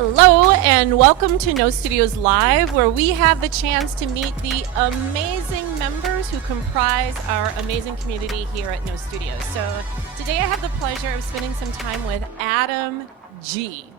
Hello and welcome to No Studios Live, where we have the chance to meet the amazing members who comprise our amazing community here at No Studios. So today I have the pleasure of spending some time with Adam G.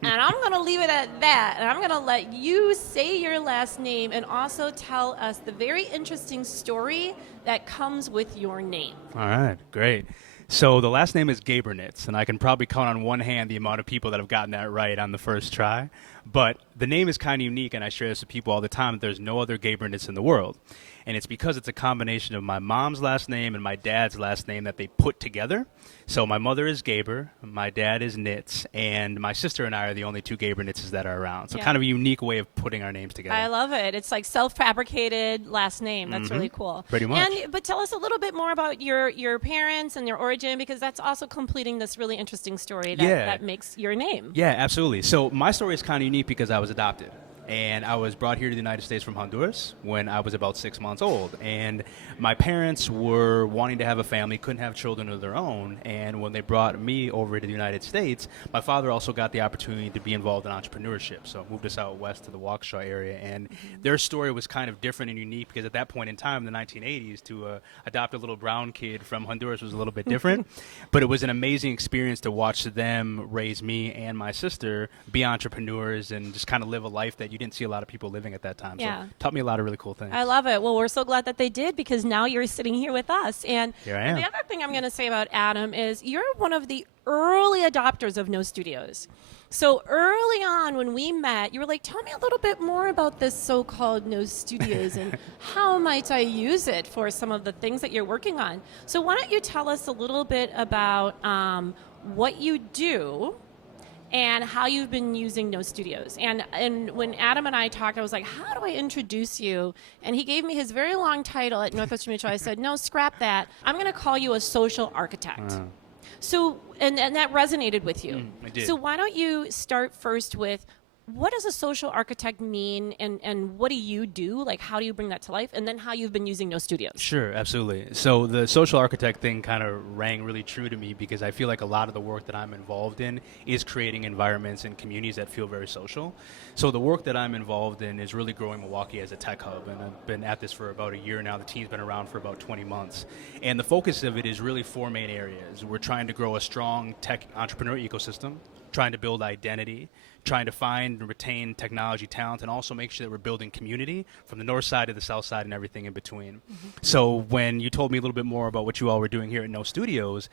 And I'm going to leave it at that, and I'm going to let you say your last name and also tell us the very interesting story that comes with your name. All right, great. So the last name is Gabornitz, and I can probably count on one hand the amount of people that have gotten that right on the first try. But the name is kind of unique, and I share this with people all the time, that there's no other Gabornitz in the world. And it's because it's a combination of my mom's last name and my dad's last name that they put together. So my mother is Gabor, my dad is Nitz, and my sister and I are the only two Gabornitzes that are around. So kind of a unique way of putting our names together. I love it. It's like self-fabricated last name. That's really cool. Pretty much. But tell us a little bit more about your parents and their origin, because that's also completing this really interesting story that makes your name. Yeah, absolutely. So my story is kind of unique because I was adopted. And I was brought here to the United States from Honduras when I was about 6 months old. And my parents were wanting to have a family, couldn't have children of their own. And when they brought me over to the United States, my father also got the opportunity to be involved in entrepreneurship. So moved us out west to the Waukesha area. And their story was kind of different and unique because at that point in time, in the 1980s, to adopt a little brown kid from Honduras was a little bit different. But it was an amazing experience to watch them raise me and my sister, be entrepreneurs, and just kind of live a life that you didn't see a lot of people living at that time. Yeah. So taught me a lot of really cool things. I love it. Well, we're so glad that they did, because now you're sitting here with us. And Here I am. The other thing I'm going to say about Adam is you're one of the early adopters of No Studios. So early on when we met, you were like, tell me a little bit more about this so-called No Studios and how might I use it for some of the things that you're working on. So why don't you tell us a little bit about what you do and how you've been using No Studios. And when Adam and I talked, I was like, how do I introduce you? And he gave me his very long title at Northwestern Mutual. I said, no, scrap that. I'm going to call you a social architect. So, and that resonated with you. I did. So why don't you start first with, what does a social architect mean, and what do you do? Like, how do you bring that to life? And then how you've been using No Studios. Sure, absolutely. So the social architect thing kind of rang really true to me because I feel like a lot of the work that I'm involved in is creating environments and communities that feel very social. So the work that I'm involved in is really growing Milwaukee as a tech hub, and I've been at this for about a year now. The team's been around for about 20 months. And the focus of it is really four main areas. We're trying to grow a strong tech entrepreneur ecosystem, trying to build identity, trying to find and retain technology talent, and also make sure that we're building community from the north side to the south side and everything in between. So when you told me a little bit more about what you all were doing here at No Studios,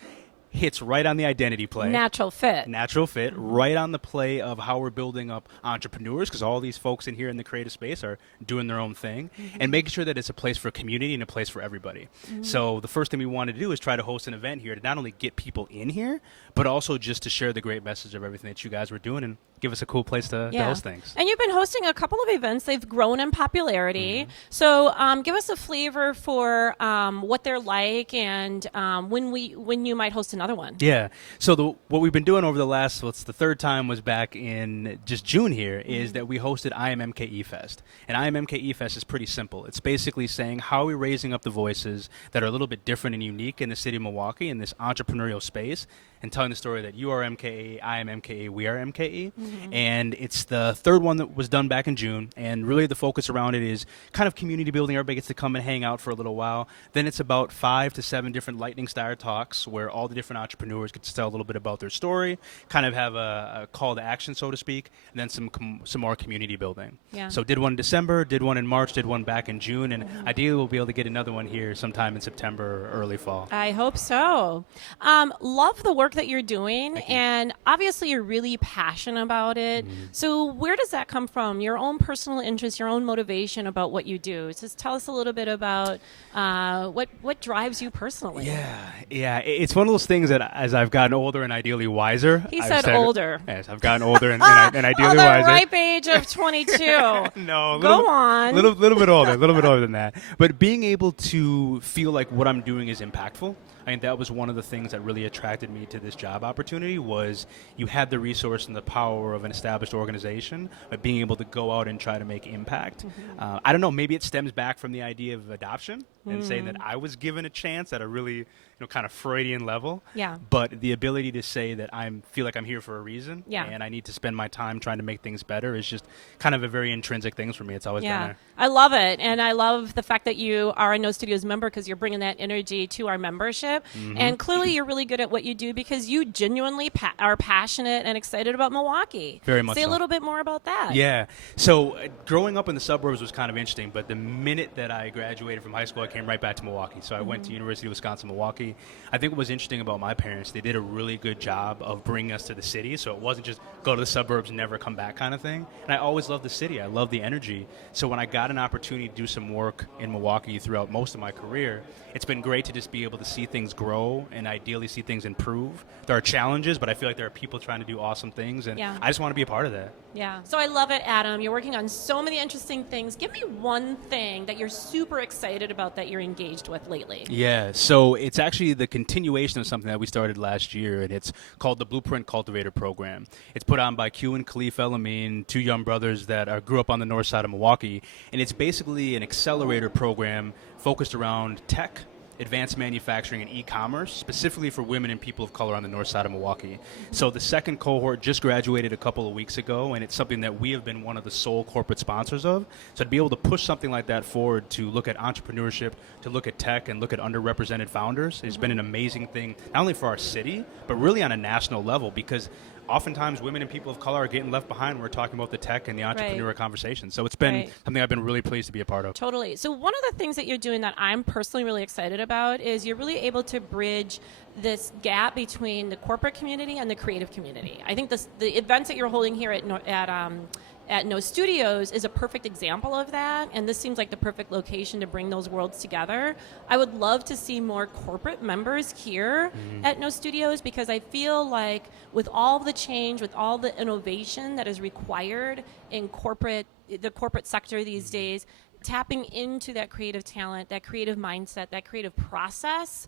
hits right on the identity play. Natural fit. Natural fit, right on the play of how we're building up entrepreneurs, because all these folks in here in the creative space are doing their own thing, and making sure that it's a place for community and a place for everybody. So the first thing we wanted to do is try to host an event here to not only get people in here, but also just to share the great message of everything that you guys were doing and give us a cool place to host things. And you've been hosting a couple of events. They've grown in popularity. So give us a flavor for what they're like, and when you might host another one. Yeah. So what we've been doing over the last, the third time was back in just June here, is that we hosted IMMKE Fest. And IMMKE Fest is pretty simple. It's basically saying, how are we raising up the voices that are a little bit different and unique in the city of Milwaukee in this entrepreneurial space, and telling the story that you are MKE, I am MKE, we are MKE. And it's the third one that was done back in June. And really the focus around it is kind of community building. Everybody gets to come and hang out for a little while. Then it's about 5 to 7 different lightning star talks where all the different entrepreneurs get to tell a little bit about their story, kind of have a call to action, so to speak, and then some more community building. Yeah. So did one in December, did one in March, did one back in June, and ideally we'll be able to get another one here sometime in September or early fall. I hope so. Love the work that you're doing, and obviously you're really passionate about it. So where does that come from? Your own personal interest, your own motivation about what you do. Just tell us a little bit about what drives you personally. Yeah. It's one of those things that as I've gotten older and ideally wiser. He said older. Yes, I've gotten older and ideally the wiser. ripe age of 22. No, Go on. A little bit older than that. But being able to feel like what I'm doing is impactful. I think that was one of the things that really attracted me to this job opportunity was you had the resource and the power of an established organization, but being able to go out and try to make impact. I don't know, maybe it stems back from the idea of adoption. and saying that I was given a chance at a really, kind of Freudian level. Yeah. But the ability to say that feel like I'm here for a reason, Yeah. and I need to spend my time trying to make things better is just kind of a very intrinsic thing for me. It's always been there. I love it. And I love the fact that you are a No Studios member because you're bringing that energy to our membership. And clearly you're really good at what you do because you genuinely are passionate and excited about Milwaukee. Very much Say so. a little bit more about that. Yeah. So growing up in the suburbs was kind of interesting, but the minute that I graduated from high school, I came right back to Milwaukee. So I went to University of Wisconsin-Milwaukee. I think what was interesting about my parents, they did a really good job of bringing us to the city. So it wasn't just go to the suburbs and never come back kind of thing. And I always loved the city. I loved the energy. So when I got an opportunity to do some work in Milwaukee throughout most of my career, it's been great to just be able to see things grow and ideally see things improve. There are challenges, but I feel like there are people trying to do awesome things, and I just want to be a part of that. Yeah. So I love it, Adam. You're working on so many interesting things. Give me one thing that you're super excited about that you're engaged with lately. Yeah. So it's actually the continuation of something that we started last year, and it's called the Blueprint Cultivator program. It's put on by Q and Khalif El-Amin, two young brothers that grew up on the north side of Milwaukee, and it's basically an accelerator program focused around tech, advanced manufacturing, and e-commerce, specifically for women and people of color on the north side of Milwaukee. So the second cohort just graduated a couple of weeks ago, and it's something that we have been one of the sole corporate sponsors of. So to be able to push something like that forward, to look at entrepreneurship, to look at tech, and look at underrepresented founders, has been an amazing thing, not only for our city, but really on a national level, because oftentimes women and people of color are getting left behind when we're talking about the tech and the entrepreneur conversation. So it's been something I've been really pleased to be a part of. Totally. So one of the things that you're doing that I'm personally really excited about is you're really able to bridge this gap between the corporate community and the creative community. I think the events that you're holding here at No Studios is a perfect example of that, and this seems like the perfect location to bring those worlds together. I would love to see more corporate members here at No Studios, because I feel like with all the change, with all the innovation that is required in the corporate sector these days, tapping into that creative talent, that creative mindset, that creative process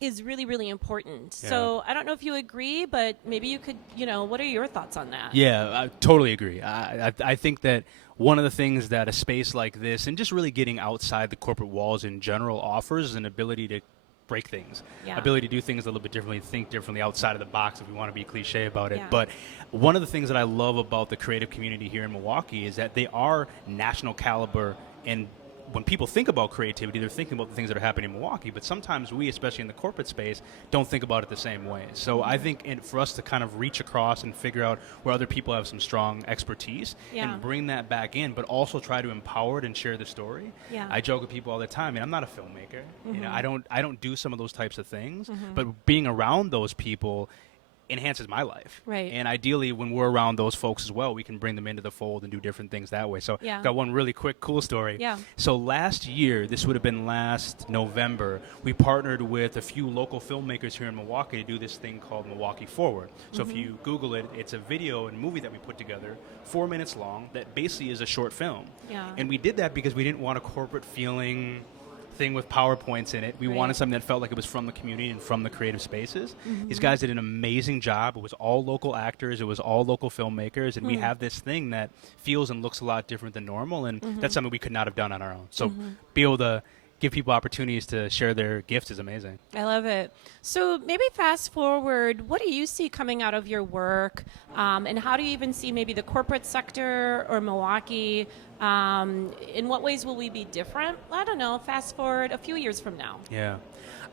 is really, really important. Yeah. So I don't know if you agree, but maybe you could, what are your thoughts on that? Yeah, I totally agree. I think that one of the things that a space like this, and just really getting outside the corporate walls in general, offers is an ability to break things, ability to do things a little bit differently, think differently outside of the box, if we want to be cliche about it. But one of the things that I love about the creative community here in Milwaukee is that they are national caliber, and when people think about creativity, they're thinking about the things that are happening in Milwaukee, but sometimes we, especially in the corporate space, don't think about it the same way. So I think for us to kind of reach across and figure out where other people have some strong expertise and bring that back in, but also try to empower it and share the story. I joke with people all the time, I'm not a filmmaker. I don't do some of those types of things, but being around those people enhances my life. Right. And ideally, when we're around those folks as well, we can bring them into the fold and do different things that way. So got one really quick, cool story. So last year, this would have been last November, we partnered with a few local filmmakers here in Milwaukee to do this thing called Milwaukee Forward. So if you Google it, it's a video and movie that we put together, 4 minutes long, that basically is a short film. And we did that because we didn't want a corporate feeling thing with PowerPoints in it. We wanted something that felt like it was from the community and from the creative spaces. These guys did an amazing job. It was all local actors. It was all local filmmakers. And we have this thing that feels and looks a lot different than normal. And that's something we could not have done on our own. So be able to give people opportunities to share their gifts is amazing. I love it. So maybe fast forward, what do you see coming out of your work? And how do you even see maybe the corporate sector or Milwaukee? In what ways will we be different? I don't know. Fast forward a few years from now. Yeah.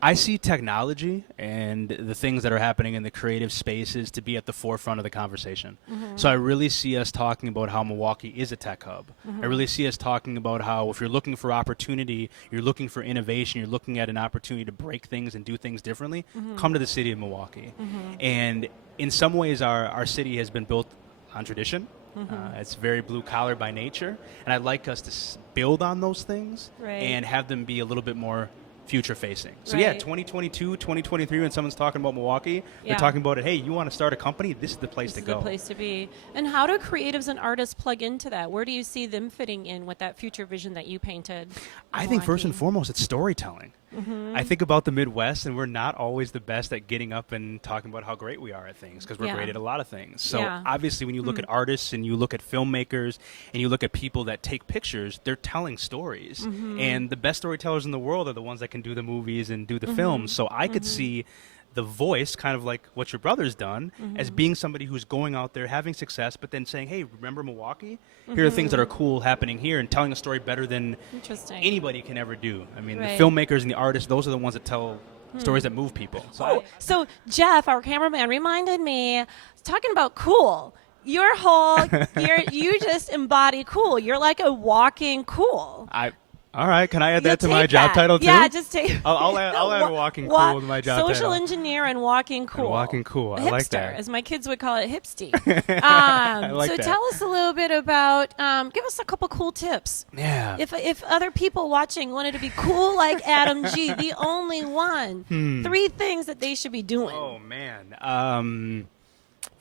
I see technology and the things that are happening in the creative spaces to be at the forefront of the conversation. So I really see us talking about how Milwaukee is a tech hub. I really see us talking about how if you're looking for opportunity, you're looking for innovation, you're looking at an opportunity to break things and do things differently, come to the city of Milwaukee. And in some ways, our city has been built on tradition. It's very blue collar by nature. And I'd like us to build on those things and have them be a little bit more future facing. So 2022, 2023, when someone's talking about Milwaukee, they're talking about it, hey, you want to start a company? This is the place to go. This is the place to be. And how do creatives and artists plug into that? Where do you see them fitting in with that future vision that you painted? I think first and foremost, it's storytelling. I think about the Midwest, and we're not always the best at getting up and talking about how great we are at things, because we're great at a lot of things. So obviously when you look at artists and you look at filmmakers and you look at people that take pictures, they're telling stories. And the best storytellers in the world are the ones that can do the movies and do the films. So I could see the voice, kind of like what your brother's done, as being somebody who's going out there having success, but then saying, hey, remember Milwaukee? Here are things that are cool happening here, and telling a story better than anybody can ever do. I mean, the filmmakers and the artists, those are the ones that tell stories that move people. So Jeff, our cameraman, reminded me, talking about cool, your whole, you just embody cool. You're like a walking cool. All right, can I add that to my job title too? Yeah, just take. I'll add walking cool to my job title. Social engineer and walking cool. And walking cool, I like that. As my kids would call it, hipsty. I like so that. tell us a little bit about. Give us a couple cool tips. Yeah. If other people watching wanted to be cool like Adam G, the only one, 3 things that they should be doing. Oh man.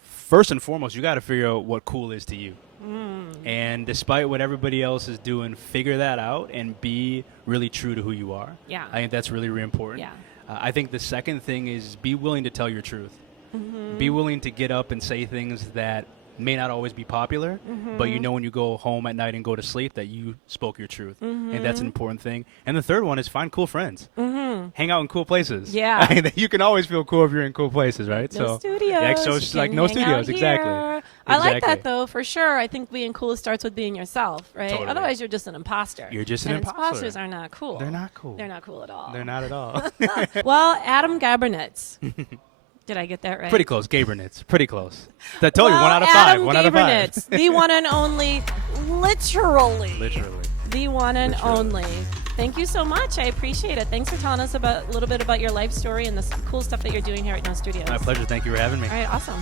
First and foremost, you got to figure out what cool is to you. And despite what everybody else is doing, figure that out and be really true to who you are. Yeah. I think that's really, really important. Yeah. I think the second thing is be willing to tell your truth. Be willing to get up and say things that may not always be popular, but you know when you go home at night and go to sleep that you spoke your truth. And that's an important thing. And the third one is find cool friends. Hang out in cool places. Yeah. I mean, you can always feel cool if you're in cool places, right? No so studios. Yeah, so it's like no studios, exactly. I like that, though, for sure. I think being cool starts with being yourself, right? Totally. Otherwise, you're just an imposter. You're just an imposter. Imposters are not cool. They're not cool. They're not cool at all. They're not at all. Well, Adam Gabornitz. Did I get that right? Pretty close. Gabornitz. Pretty close. I told you, 1 out of 5. Adam 1 out of 5. Gabornitz, the one and only, literally. The one and only. Thank you so much. I appreciate it. Thanks for telling us a little bit about your life story and the cool stuff that you're doing here at No Studios. My pleasure. Thank you for having me. All right, awesome.